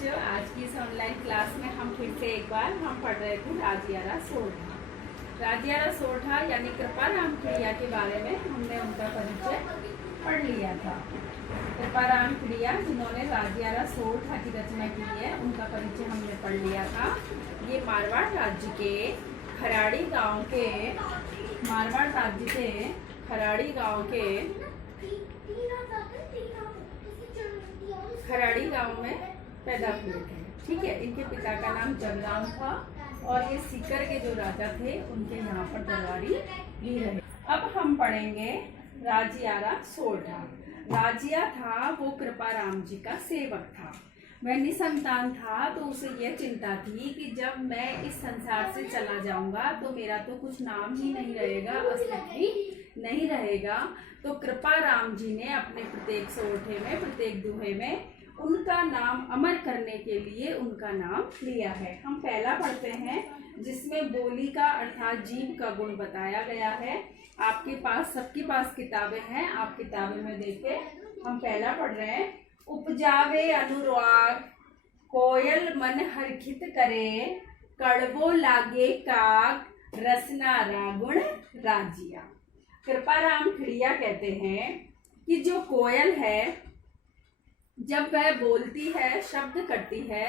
बच्चों, आज की इस ऑनलाइन क्लास में हम फिर से एक बार हम पढ़ रहे थे राजियारा सोरठा। राजियारा सोरठा यानी कृपाराम खिड़िया के बारे में हमने उनका परिचय पढ़ लिया था। कृपाराम खिड़िया जिन्होंने राजियारा सोरठा की रचना की है, उनका परिचय हमने पढ़ लिया था। ये मारवाड़ राज्य के खराड़ी गांव में पैदा हुए थे। ठीक है, इनके पिता का नाम जगराम था और ये सीकर के जो राजा थे उनके यहाँ पर दरबारी भी रहे। अब हम पढ़ेंगे राजियारा सोरठा। राजिया था वो कृपाराम जी का सेवक था। वह निसंतान था, तो उसे यह चिंता थी कि जब मैं इस संसार से चला जाऊंगा तो मेरा तो कुछ नाम ही नहीं रहेगा, अस्तित्व ही नहीं रहेगा। तो कृपाराम जी ने अपने प्रत्येक सोरठे में, प्रत्येक दोहे में उनका नाम अमर करने के लिए उनका नाम लिया है। हम पहला पढ़ते हैं, जिसमें बोली का अर्थात जीव का गुण बताया गया है। आपके पास, सबके पास किताबें हैं, आप किताबें में देखें। हम पहला पढ़ रहे हैं। उपजावे अनुराग कोयल मन हरखित करे, कड़वो लागे काग रसना रागुण राजिया। कृपाराम खिड़िया कहते हैं कि जो कोयल है, जब वह बोलती है, शब्द करती है,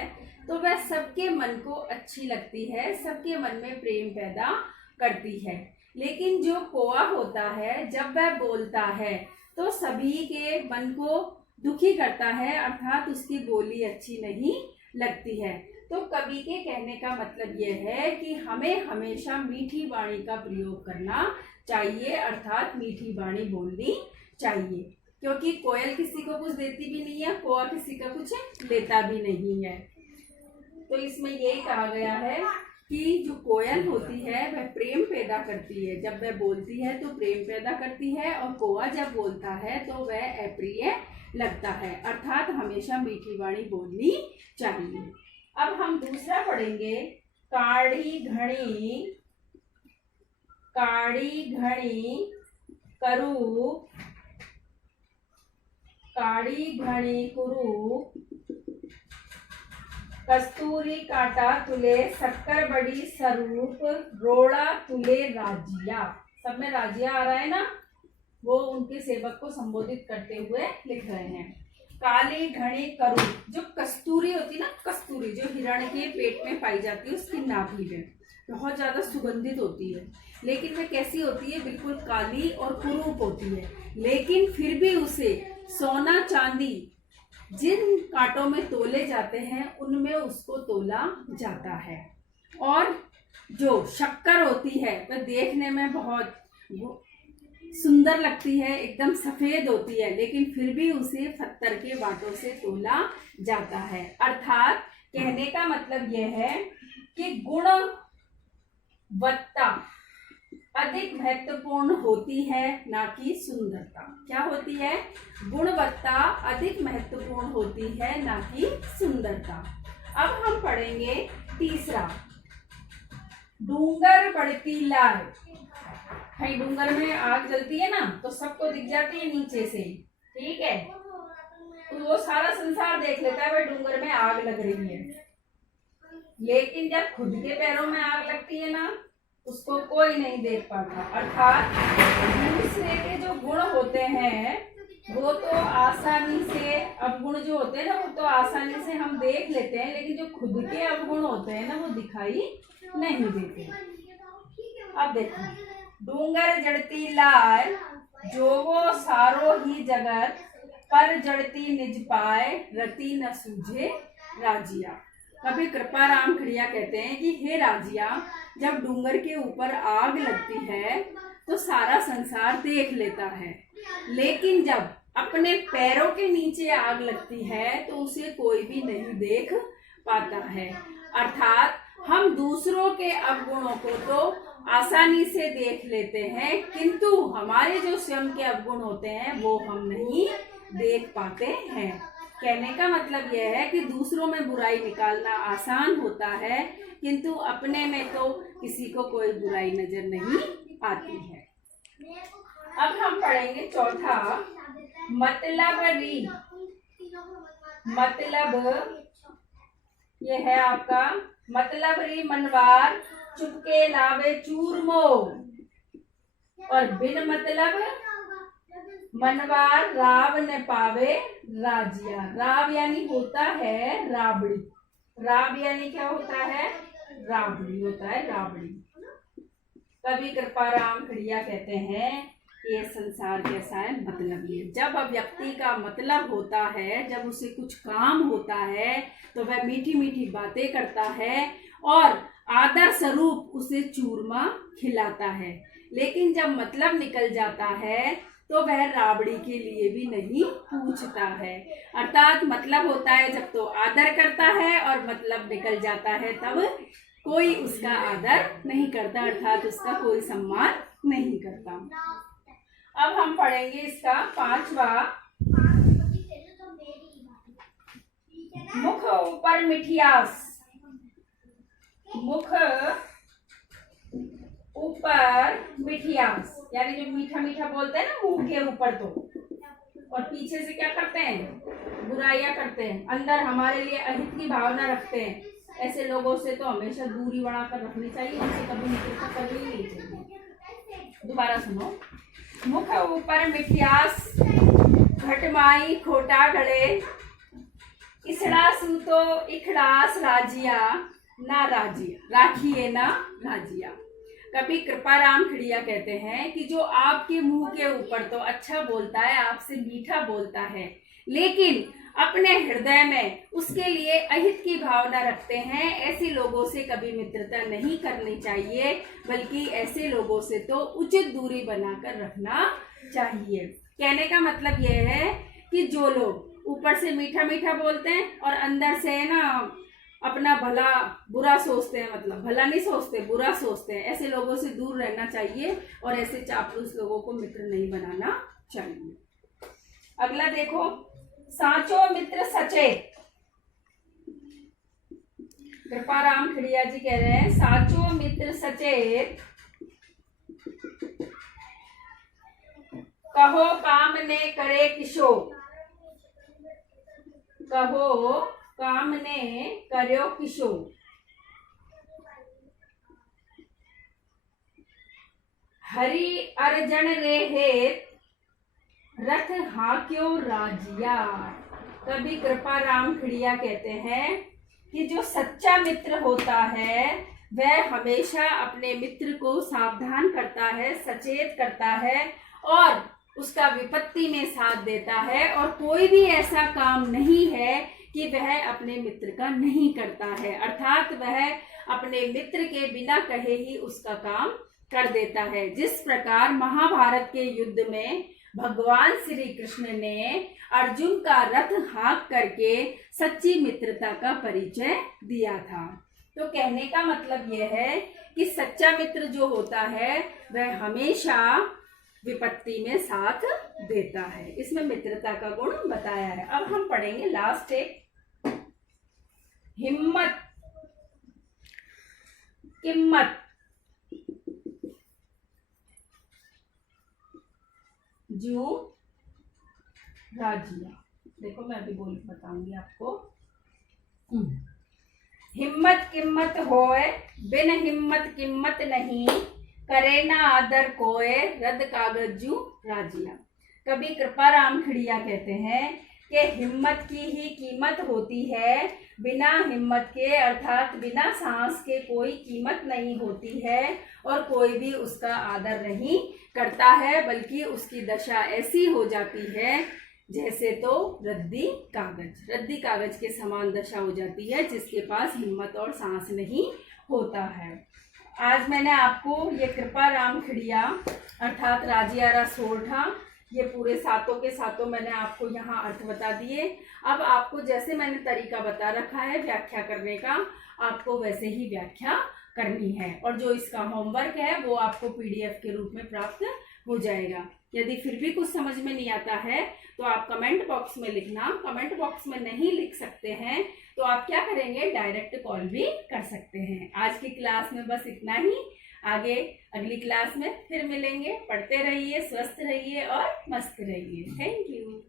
तो वह सबके मन को अच्छी लगती है, सबके मन में प्रेम पैदा करती है। लेकिन जो कौआ होता है, जब वह बोलता है तो सभी के मन को दुखी करता है, अर्थात उसकी बोली अच्छी नहीं लगती है। तो कवि के कहने का मतलब यह है कि हमें हमेशा मीठी वाणी का प्रयोग करना चाहिए, अर्थात मीठी वाणी बोलनी चाहिए, क्योंकि कोयल किसी को कुछ देती भी नहीं है, कौआ किसी का कुछ लेता भी नहीं है। तो इसमें यही कहा गया है कि जो कोयल होती है वह प्रेम पैदा करती है, जब वह बोलती है तो प्रेम पैदा करती है, और कौआ जब बोलता है तो वह अप्रिय लगता है, अर्थात हमेशा मीठी वाणी बोलनी चाहिए। अब हम दूसरा पढ़ेंगे। काढ़ी घणी कुरु कस्तूरी काटा तुले, शक्कर बड़ी स्वरूप रोड़ा तुले राजिया। सब में राजिया आ रहा है ना, वो उनके सेवक को संबोधित करते हुए लिख रहे हैं। काली घनी करु, जो कस्तूरी होती ना, कस्तूरी जो हिरण के पेट में पाई जाती है, उसकी नाभि में बहुत ज्यादा सुगंधित होती है, लेकिन वह कैसी होती है? बिल्कुल काली और कुरूप होती है। लेकिन फिर भी उसे सोना चांदी जिन कांटों में तोले जाते हैं उनमें उसको तोला जाता है। और जो शक्कर होती है वह देखने में बहुत सुंदर लगती है, एकदम सफेद होती है, लेकिन फिर भी उसे पत्थर के बाटों से तोला जाता है। अर्थात कहने का मतलब यह है कि गुणवत्ता अधिक महत्वपूर्ण होती है, ना कि सुंदरता। क्या होती है? गुणवत्ता अधिक महत्वपूर्ण होती है, ना कि सुंदरता। अब हम पढ़ेंगे तीसरा। डूंगर बढ़ती लाल। भाई डूंगर में आग जलती है ना, तो सबको दिख जाती है नीचे से, ठीक है, तो वो सारा संसार देख लेता है वह डूंगर में आग लग रही है। लेकिन जब खुद के पैरों में आग लगती है ना, उसको कोई नहीं देख पाता। अर्थात दूसरे के जो गुण होते हैं वो तो आसानी से, अवगुण जो होते हैं ना, वो तो आसानी से हम देख लेते हैं, लेकिन जो खुद के अवगुण होते हैं ना, वो दिखाई नहीं देते। अब देखो, डूंगर जड़ती लाल, जो वो सारो ही जगत, पर जड़ती निज पाए, रति न सूझे राजिया। कभी कृपाराम खिड़िया कहते हैं कि हे राजिया, जब डूंगर के ऊपर आग लगती है तो सारा संसार देख लेता है, लेकिन जब अपने पैरों के नीचे आग लगती है तो उसे कोई भी नहीं देख पाता है। अर्थात हम दूसरों के अवगुणों को तो आसानी से देख लेते हैं, किंतु हमारे जो स्वयं के अवगुण होते हैं वो हम नहीं देख पाते हैं। कहने का मतलब यह है कि दूसरों में बुराई निकालना आसान होता है, किंतु अपने में तो किसी को कोई बुराई नजर नहीं आती है। अब हम पढ़ेंगे चौथा। मतलब ये है आपका मतलब री मनवार चुपके लावे चूरमो, और बिन मतलब मनवार राव न पावे राजिया। राव यानी होता है राबड़ी, राव यानी क्या होता है, राबड़ी होता है, राबड़ी। कवि कृपाराम खड़िया कहते हैं कि ये संसार कैसा है, मतलब ये जब व्यक्ति का मतलब होता है, जब उसे कुछ काम होता है तो वह मीठी मीठी बातें करता है और आदर स्वरूप उसे चूरमा खिलाता है, लेकिन जब मतलब निकल जाता है तो वह राबड़ी के लिए भी नहीं पूछता है। अर्थात मतलब होता है जब तो आदर करता है, और मतलब निकल जाता है तब कोई उसका आदर नहीं करता, अर्थात उसका कोई सम्मान नहीं करता। अब हम पढ़ेंगे इसका 5वां। मुख ऊपर मिठियास, मुख ऊपर मिठियास यानी जो मीठा मीठा बोलते हैं ना मुंह के ऊपर, तो और पीछे से क्या करते हैं, बुराइयां करते हैं, अंदर हमारे लिए अहित की भावना रखते हैं। ऐसे लोगों से तो हमेशा दूरी बनाकर रखनी चाहिए, उनसे कभी मित्रता करनी नहीं चाहिए। दोबारा सुनो। मुख ऊपर मिठियास घटमाई खोटा गले, इसड़ा सूतो इखड़ास राजिया ना राजिया, राखिए ना राजिया। कवि कृपाराम खड़िया कहते हैं कि जो आपके मुंह के ऊपर तो अच्छा बोलता है, आपसे मीठा बोलता है, लेकिन अपने हृदय में उसके लिए अहित की भावना रखते हैं, ऐसे लोगों से कभी मित्रता नहीं करनी चाहिए, बल्कि ऐसे लोगों से तो उचित दूरी बनाकर रखना चाहिए। कहने का मतलब यह है कि जो लोग ऊपर से मीठा मीठा बोलते हैं और अंदर से ना अपना भला बुरा सोचते हैं, मतलब भला नहीं सोचते, बुरा सोचते हैं, ऐसे लोगों से दूर रहना चाहिए और ऐसे चापलूस लोगों को मित्र नहीं बनाना चाहिए। अगला देखो, साचो मित्र सचेत। कृपाराम खड़िया जी कह रहे हैं साचो मित्र सचेत, कहो काम ने करे किशो, कहो काम ने कर्यो किशो। हरि अर्जन रे हेत रथ हाक्यो राजिया। कवि कृपाराम खड़िया कहते हैं कि जो सच्चा मित्र होता है वह हमेशा अपने मित्र को सावधान करता है, सचेत करता है और उसका विपत्ति में साथ देता है, और कोई भी ऐसा काम नहीं है कि वह अपने मित्र का नहीं करता है, अर्थात वह अपने मित्र के बिना कहे ही उसका काम कर देता है। जिस प्रकार महाभारत के युद्ध में भगवान श्री कृष्ण ने अर्जुन का रथ हाँक करके सच्ची मित्रता का परिचय दिया था। तो कहने का मतलब यह है कि सच्चा मित्र जो होता है वह हमेशा विपत्ति में साथ देता है। इसमें मित्रता का गुण बताया है। अब हम पढ़ेंगे लास्ट एक, हिम्मत किम्मत। जू राजिया। देखो मैं अभी बोल बताऊंगी आपको। हिम्मत किम्मत होए, बिन हिम्मत किम्मत नहीं, करे ना आदर कोए, रद कागज जू राजिया। कवि कृपाराम खड़िया कहते हैं कि हिम्मत की ही कीमत होती है, बिना हिम्मत के अर्थात बिना साहस के कोई कीमत नहीं होती है, और कोई भी उसका आदर नहीं करता है, बल्कि उसकी दशा ऐसी हो जाती है जैसे तो रद्दी कागज के समान दशा हो जाती है जिसके पास हिम्मत और साहस नहीं होता है। आज मैंने आपको ये कृपाराम खड़िया अर्थात राजियारा सोरठा, ये पूरे सातों के सातों मैंने आपको यहाँ अर्थ बता दिए। अब आपको जैसे मैंने तरीका बता रखा है व्याख्या करने का, आपको वैसे ही व्याख्या करनी है, और जो इसका होमवर्क है वो आपको पीडीएफ के रूप में प्राप्त हो जाएगा। यदि फिर भी कुछ समझ में नहीं आता है तो आप कमेंट बॉक्स में लिखना। कमेंट बॉक्स में नहीं लिख सकते हैं तो आप क्या करेंगे, डायरेक्ट कॉल भी कर सकते हैं। आज की क्लास में बस इतना ही। आगे अगली क्लास में फिर मिलेंगे। पढ़ते रहिए, स्वस्थ रहिए और मस्त रहिए। Thank you.